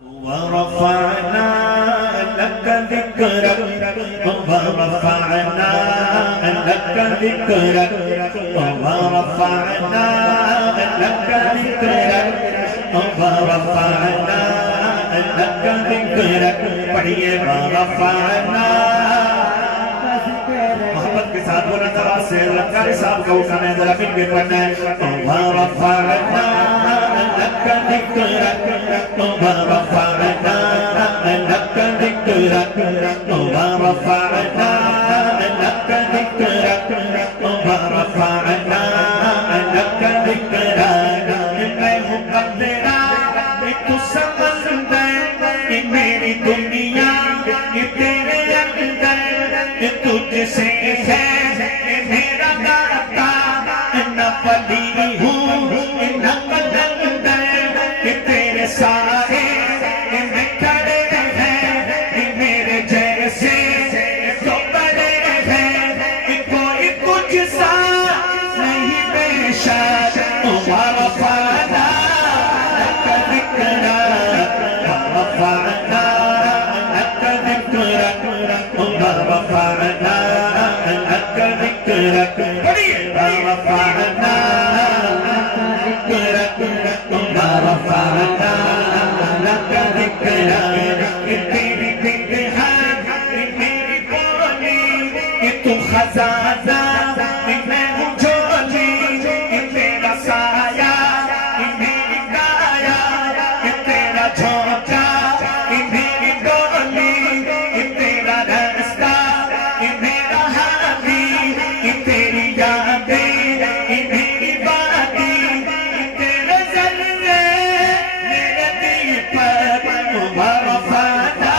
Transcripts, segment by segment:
ورفعنا لك ذكرك ورفعنا لك ذكرك ورفعنا لك ذكرك ورفعنا لك ذكرك پڑھیے ورفعنا محبت کے ساتھ بولنا ذرا سے لکاری صاحب کا اٹھانا ہے ذرا مل کے پڑھنا ہے ورفعنا لك ذكرك ورفعنا لك ذكرك ورفعنا لك ذكرك ورفعنا لك ذكرك میں ہوں قدرہ تو سمندر میری دنیا تیرے اندر تجھ سے ہے میرا داتا نہ پلی ہوں نہ قدندر تیرے سارے میں کھڑے ہیں میرے جیسے تو بڑے ہیں کوئی کچھ سا نہیں بے شک ورفعنا لك ذكرك ورفعنا لك ذكرك ورفعنا لك ذكرك ورفعنا ذكرك ورفعنا لك ذكرك تیری بگہت میری بولی تو خزانہ میں ہوں جھولی تیرا سایہ میری کایا تیرا جھونکا میری ڈولی تیرا رستہ میرا ہاتھی تیری یادیں میری باتیں تیرے ذریعے میرے دل پر ورفعنا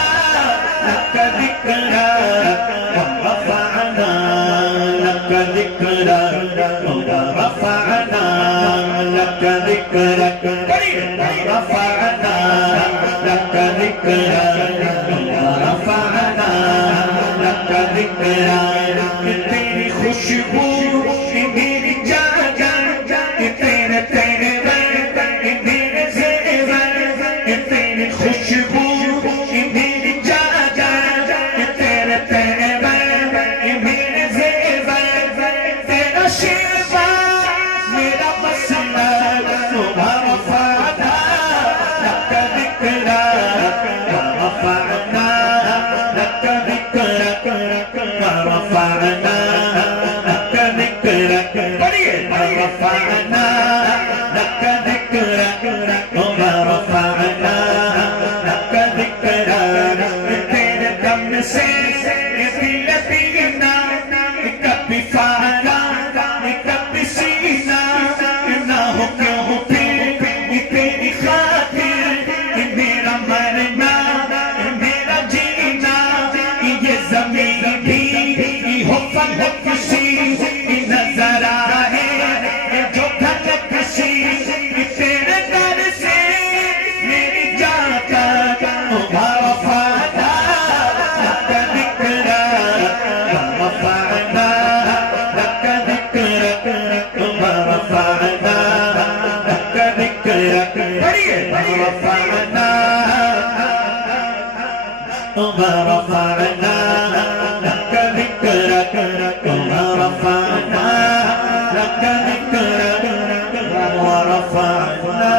لك ذكرك ورفعنا لك ذكرك ورفعنا لك ذكرك ورفعنا لك ذكرك ورفعنا لك ذكرك تیری خوشبو میری جاگر تیرے تیرے میرے زیور تیری خوشبو میری جاگر تیرے تیرے میرے زیور تیرا شیوا میرا مسلک ورفعنا لك ذكرك ورفعنا لك ذكرك ورفعنا لك ذكرك ورفعنا لك ذكرك ورفعنا لك ذكرك تیرے دم سے دل پینا کبھی فارا کبھی سینا نہ ہو کیوں پھر تیری خاطر میرا مرنا میرا جینا یہ زمین بھی ہو فلک سی نظر آئے جو دھڑک سی تیرے در سے میری جان تک ورفعنا لك ذكرك ورفعنا لك ذكرك ورفعنا لك ذكرك ورفعنا ورفعنا لك ذكرك ورفعنا لك ذكرك ورفعنا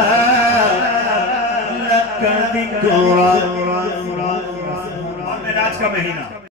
لك ذكرك اور معراج کا مہینہ